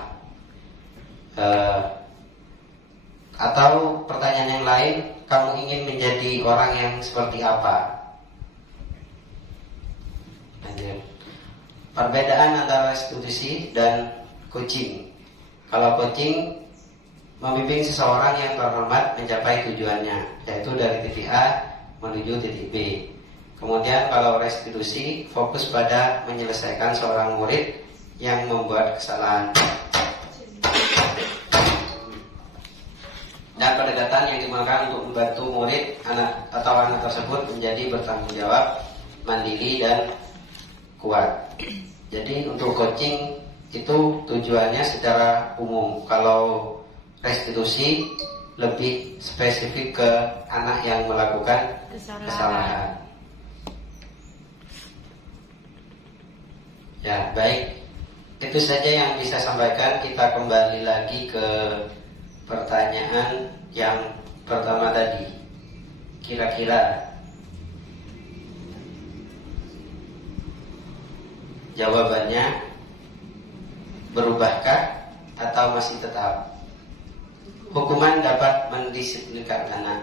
Atau pertanyaan yang lain, kamu ingin menjadi orang yang seperti apa? Lanjut. Perbedaan antara restitusi dan coaching. Kalau coaching membimbing seseorang yang terhormat mencapai tujuannya, yaitu dari titik A menuju titik B. Kemudian kalau restitusi fokus pada menyelesaikan seorang murid yang membuat kesalahan. Dan pendekatan yang digunakan untuk membantu murid anak tersebut menjadi bertanggung jawab, mandiri dan kuat. Jadi untuk coaching itu tujuannya secara umum. Kalau restitusi lebih spesifik ke anak yang melakukan kesalahan. Ya, baik. Itu saja yang bisa sampaikan. Kita kembali lagi ke pertanyaan yang pertama tadi. Kira-kira jawabannya berubahkah atau masih tetap? Hukuman dapat mendisiplinkan anak.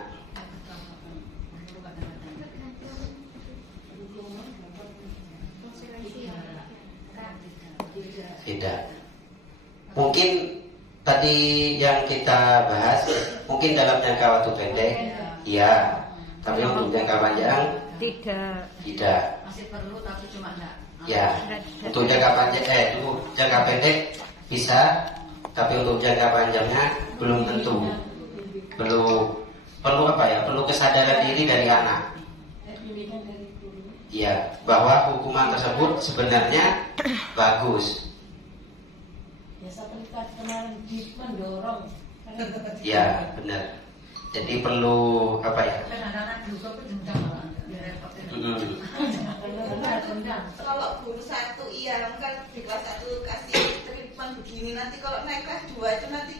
Tidak. Mungkin tadi yang kita bahas, mungkin dalam jangka waktu pendek, iya. Tapi untuk jangka panjang, tidak. Masih perlu tapi cuma enggak. Ya, untuk jangka panjang, untuk jangka pendek bisa, tapi untuk jangka panjangnya belum tentu. Perlu apa ya? Perlu kesadaran diri dari anak. Ya, bahwa hukuman tersebut sebenarnya bagus. Ya, benar. Jadi perlu apa ya? Kalau guru 1 iya kan di kelas 1 kasih treatment begini, nanti kalau naik kelas 2 itu nanti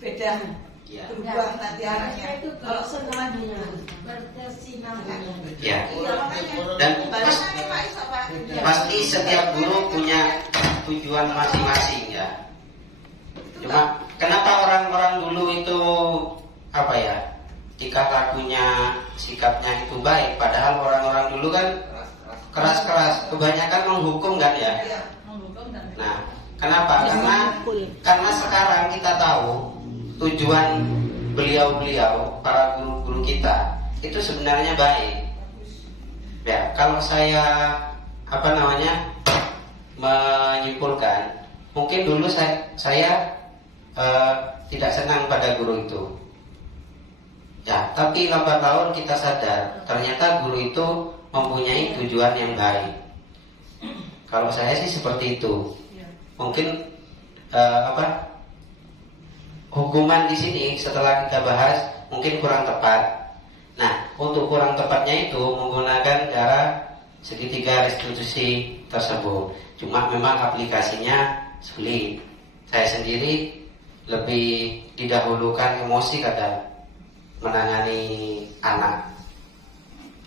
beda. Ya. Berubah nanti arahnya. Kalau semua Ya. iya makanya. Dan Pak pasti setiap guru punya tujuan masing-masing ya. Cuma kenapa orang-orang dulu itu apa ya? Tingkah lakunya, sikapnya itu baik, padahal orang-orang dulu kan keras-keras, kebanyakan menghukum kan ya. Nah, kenapa? Karena sekarang kita tahu tujuan beliau-beliau, para guru-guru kita itu sebenarnya baik. Ya, kalau saya menyimpulkan, mungkin dulu saya tidak senang pada guru itu. Ya, tapi lambat laun kita sadar ternyata guru itu mempunyai tujuan yang baik. Kalau saya sih seperti itu. Mungkin hukuman di sini setelah kita bahas mungkin kurang tepat. Nah, untuk kurang tepatnya itu menggunakan cara segitiga restitusi tersebut. Cuma memang aplikasinya sulit. Saya sendiri lebih didahulukan emosi kadang menangani anak.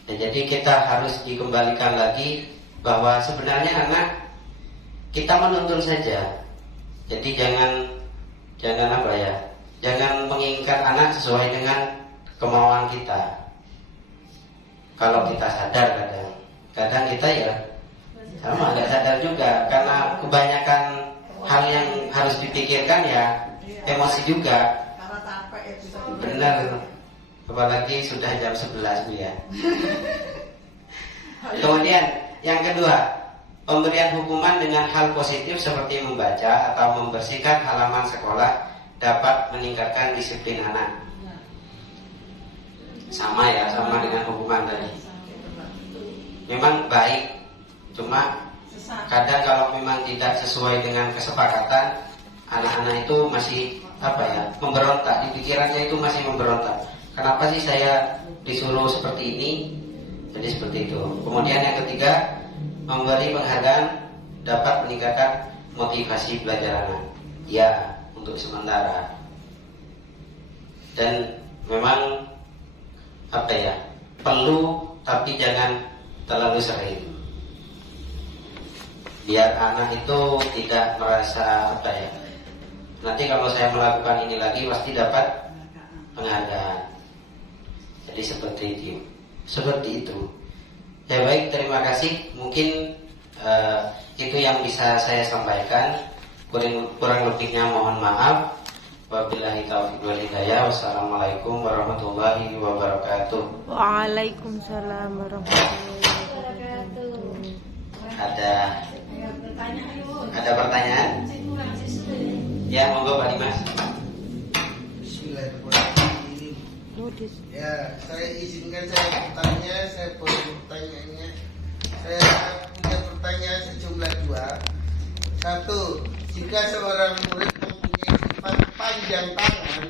Dan jadi kita harus dikembalikan lagi bahwa sebenarnya anak kita menuntun saja. Jadi jangan jangan menginginkan anak sesuai dengan kemauan kita. Kalau kita sadar kadang kita ya sama nggak sadar juga, karena kebanyakan hal yang harus dipikirkan ya emosi juga. karena capek ya bisa. Benar. Apalagi sudah jam 11 Bu ya. Kemudian yang kedua, pemberian hukuman dengan hal positif seperti membaca atau membersihkan halaman sekolah dapat meningkatkan disiplin anak. Sama dengan hukuman tadi. Memang baik, cuma kadang kalau memang tidak sesuai dengan kesepakatan, anak-anak itu masih memberontak, di pikirannya itu masih memberontak. Kenapa sih saya disuruh seperti ini? Jadi seperti itu. Kemudian yang ketiga, memberi penghargaan dapat meningkatkan motivasi belajar anak. Ya, untuk sementara. Dan memang perlu, tapi jangan terlalu sering. Biar anak itu tidak merasa nanti kalau saya melakukan ini lagi pasti dapat penghargaan. Jadi seperti itu. Ya baik, terima kasih. Mungkin itu yang bisa saya sampaikan. Kurang lebihnya mohon maaf. Wabillahi taufiq wal hidayah. Wassalamualaikum warahmatullahi wabarakatuh. Waalaikumsalam warahmatullahi wabarakatuh. Ada pertanyaan? Ya, monggo Pak Dimas. Bismillahirrahmanirrahim. Ya, saya izinkan saya bertanya. Saya boleh bertanyanya. Saya punya pertanyaan sejumlah 2. 1. Jika seorang murid mempunyai sifat panjang tangan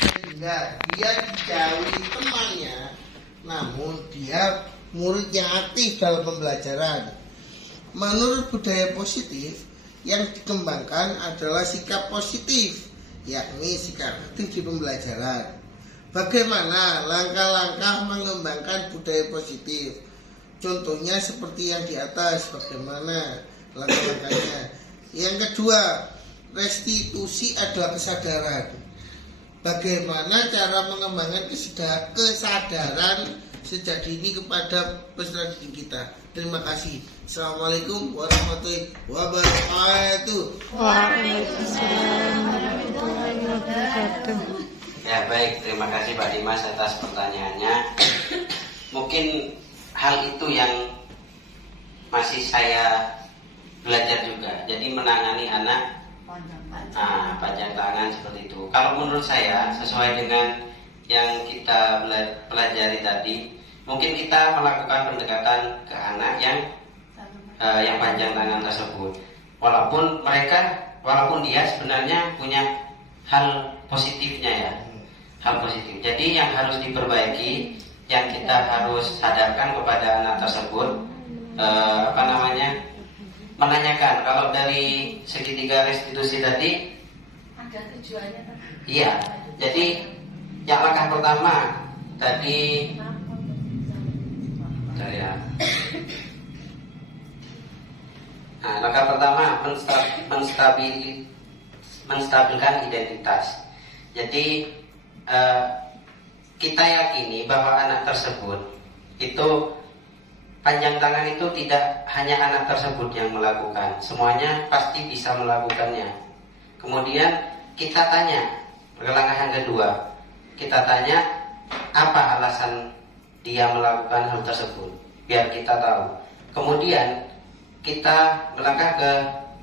sehingga dia dijauhi temannya, namun dia muridnya aktif dalam pembelajaran, menurut budaya positif yang dikembangkan adalah sikap positif yakni sikap aktif di pembelajaran. Bagaimana langkah-langkah mengembangkan budaya positif? Contohnya seperti yang di atas, bagaimana langkah-langkahnya. Yang kedua, restitusi adalah kesadaran. Bagaimana cara mengembangkan kesadaran sejak dini kepada peserta didik kita. Terima kasih. Assalamualaikum warahmatullahi wabarakatuh. Waalaikumsalam warahmatullahi wabarakatuh. Ya baik, terima kasih Pak Dimas atas pertanyaannya. Mungkin hal itu yang masih saya belajar juga. Jadi menangani anak panjang tangan seperti itu. Kalau menurut saya sesuai dengan yang kita pelajari tadi, mungkin kita melakukan pendekatan ke anak yang panjang tangan tersebut. Walaupun dia sebenarnya punya hal positifnya ya. Hal positif. Jadi yang harus diperbaiki, yang kita harus sadarkan kepada anak tersebut, menanyakan kalau dari segitiga restitusi tadi Ada tujuannya. iya. Jadi yang langkah pertama tadi langkah pertama menstabilkan identitas. Jadi kita yakini bahwa anak tersebut itu panjang tangan itu tidak hanya anak tersebut yang melakukan, semuanya pasti bisa melakukannya. Kemudian kita tanya, langkah yang kedua, kita tanya apa alasan dia melakukan hal tersebut, biar kita tahu. Kemudian kita melangkah ke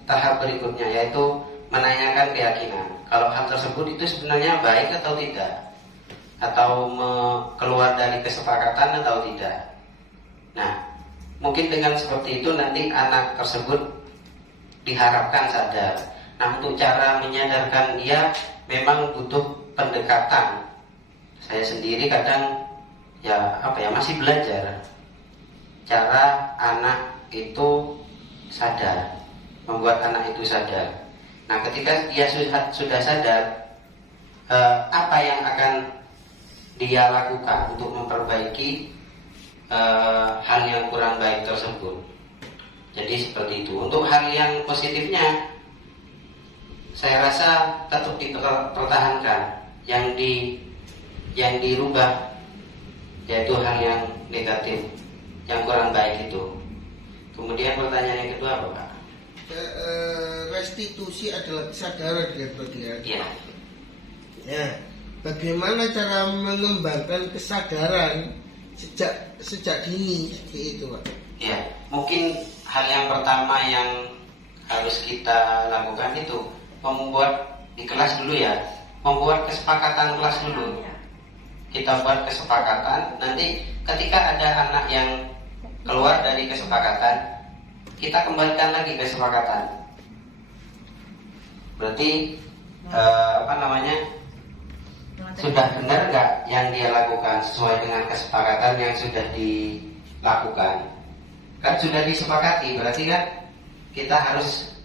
tahap berikutnya, yaitu menanyakan keyakinan. Kalau hal tersebut itu sebenarnya baik atau tidak, atau keluar dari kesepakatan atau tidak. Nah, mungkin dengan seperti itu nanti anak tersebut diharapkan sadar. Nah, untuk cara menyadarkan dia memang butuh pendekatan. Saya sendiri kadang masih belajar cara anak itu sadar, membuat anak itu sadar. Nah, ketika dia sudah sadar, apa yang akan dia lakukan untuk memperbaiki hal yang kurang baik tersebut. Jadi seperti itu. Untuk hal yang positifnya, saya rasa tetap dipertahankan. Yang dirubah yaitu hal yang negatif, yang kurang baik itu. Kemudian pertanyaan yang kedua apa, Pak? Restitusi adalah kesadaran ya, Pak. Iya. Ya, bagaimana cara mengembangkan kesadaran sejak dini seperti itu, Pak? Ya, mungkin hal yang pertama yang harus kita lakukan itu membuat di kelas dulu ya, membuat kesepakatan kelas dulu. Kita buat kesepakatan, nanti ketika ada anak yang keluar dari kesepakatan, kita kembalikan lagi kesepakatan. Berarti sudah benar nggak yang dia lakukan sesuai dengan kesepakatan yang sudah dilakukan? Kan sudah disepakati, berarti kan kita harus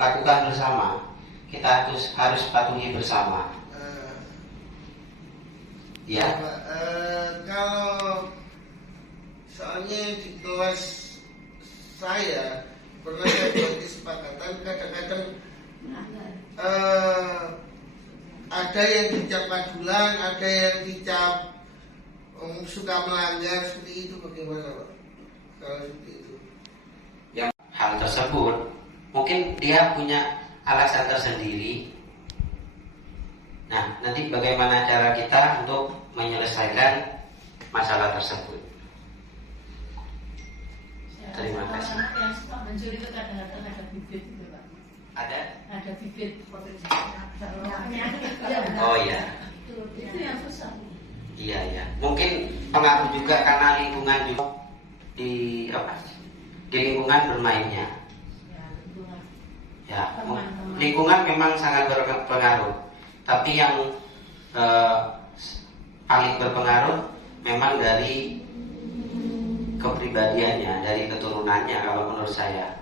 lakukan bersama. Kita harus patuhi bersama. Ya. Kalau soalnya di kelas saya pernah saya buat kesepakatan, kadang-kadang ada yang dicap kadulan, ada yang dicap suka melanggar, seperti itu. Bagaimana, Pak? Kalau seperti itu. Yang hal tersebut mungkin dia punya alasan tersendiri. Nah, nanti bagaimana cara kita untuk menyelesaikan masalah tersebut? Terima kasih. Yang suka mencuri itu kadang-kadang ada bibit gitu, Pak. Ada bibit seperti Oh iya. itu yang susah. Iya. Mungkin pengaruh juga karena lingkungan juga di lingkungan bermainnya. Ya, lingkungan memang sangat berpengaruh. Tapi yang paling berpengaruh memang dari kepribadiannya, dari keturunannya kalau menurut saya.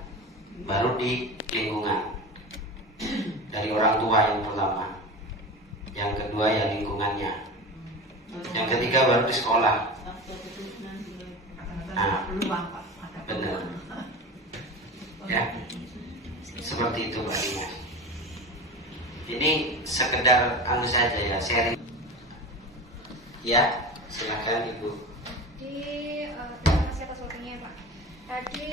Baru di lingkungan, dari orang tua yang pertama. yang kedua ya lingkungannya, yang ketiga baru di sekolah. Nah, benar ya, seperti itu Pak Dina. Ini sekedar anu saja ya, sharing ya. Silakan Ibu. Terima kasih atas waktunya Pak. Tadi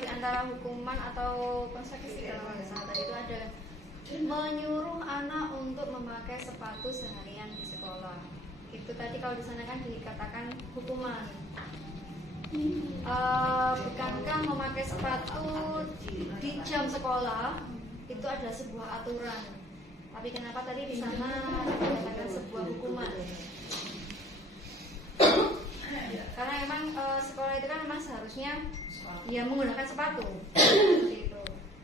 di antara hukuman atau konsekuensi kalau nggak salah tadi itu ada menyuruh anak untuk memakai sepatu seharian di sekolah. Itu tadi kalau di sana kan dikatakan hukuman. Bukankah memakai sepatu di jam sekolah itu adalah sebuah aturan? Tapi kenapa tadi di sana dikatakan sebuah hukuman? Karena memang sekolah itu kan memang seharusnya ya menggunakan sepatu. Seperti itu.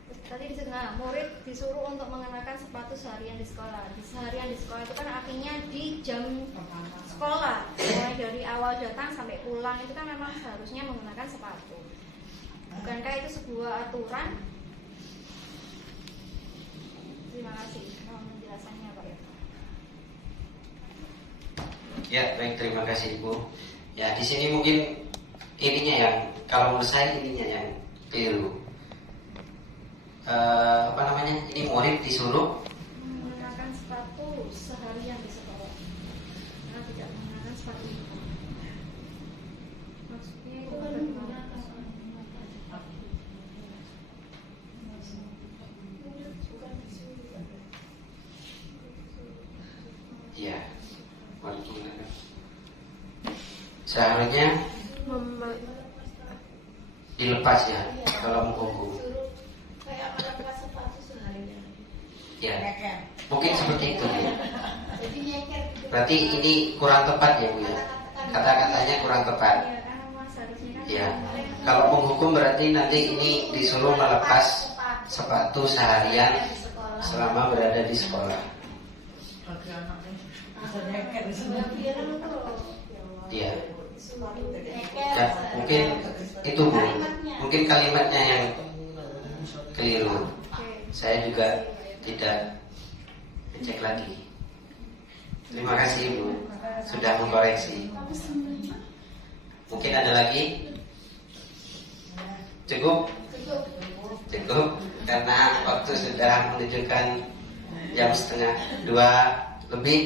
Terus tadi di sana murid disuruh untuk mengenakan sepatu seharian di sekolah. Seharian di sekolah itu kan artinya di jam sekolah, mulai dari awal datang sampai pulang itu kan memang seharusnya menggunakan sepatu. Bukankah itu sebuah aturan? Terima kasih mohon penjelasannya Pak ya. Ya baik, terima kasih Ibu. Ya di sini mungkin ininya yang kalau menurut saya ininya yang keliru. Apa namanya? Ini murid disuruh menggunakan sepatu seharian di sekolah. Karena tidak menggunakan sepatu itu. Maksudnya itu bagaimana? ya seharusnya dilepas ya kalau menghukum. Kayak melepas sepatu seharian. Ya, mungkin seperti itu ya. Jadi nyeker. Berarti ini kurang tepat ya Bu ya. Kata-katanya kurang tepat. Ya, karena memang seharusnya kan Ya, kalau menghukum berarti nanti ini disuruh melepas sepatu seharian selama berada di sekolah. Ya. Dan mungkin itu Bu, mungkin kalimatnya yang keliru. Saya juga tidak cek lagi. Terima kasih Ibu sudah mengkoreksi. Mungkin ada lagi? Cukup? Cukup karena waktu sudah menunjukkan jam 1:30 lebih.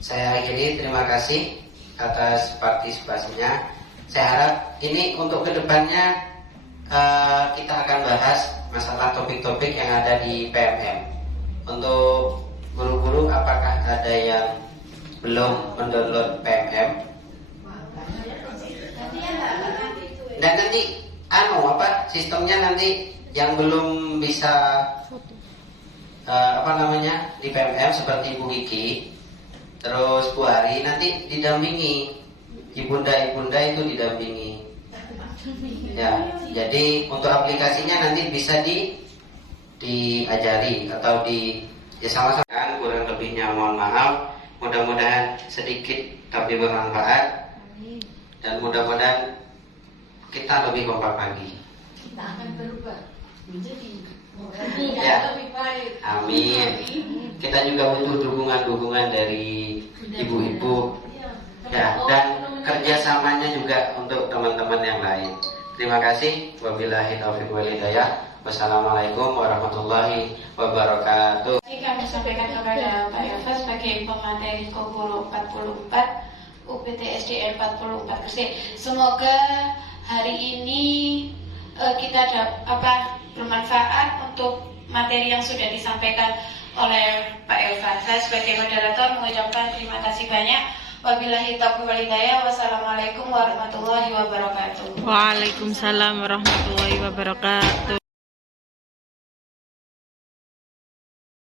Saya akhiri, terima kasih atas partisipasinya. Saya harap ini untuk kedepannya kita akan bahas masalah topik-topik yang ada di PMM. Untuk guru-guru, apakah ada yang belum mendownload PMM? Dan nanti sistemnya nanti yang belum bisa di PMM seperti Ibu Kiki, terus Bu Ari nanti didampingi, ibunda-ibunda itu didampingi. Ya, jadi untuk aplikasinya nanti bisa diajari atau ya sama-sama. Kurang lebihnya mohon maaf. Mudah-mudahan sedikit tapi bermanfaat. Dan mudah-mudahan kita lebih kompak lagi. Kita akan berubah menjadi Ya. lebih baik. Amin. Kita juga butuh dukungan-dukungan dari ibu-ibu. Ya, dan kerjasamanya juga untuk teman-teman yang lain. Terima kasih. Wabillahi taufiq wal hidayah. Wassalamualaikum warahmatullahi wabarakatuh. Kami sampaikan kepada Pak Elva sebagai pemateri Kokuro 44 UPT SDN 44 Gresik. Semoga hari ini kita bermanfaat untuk materi yang sudah disampaikan oleh Pak Elva. Saya sebagai moderator mengucapkan terima kasih banyak. Wabillahi taufiq wal hidayah. Wassalamualaikum warahmatullahi wabarakatuh. Waalaikumsalam warahmatullahi wabarakatuh.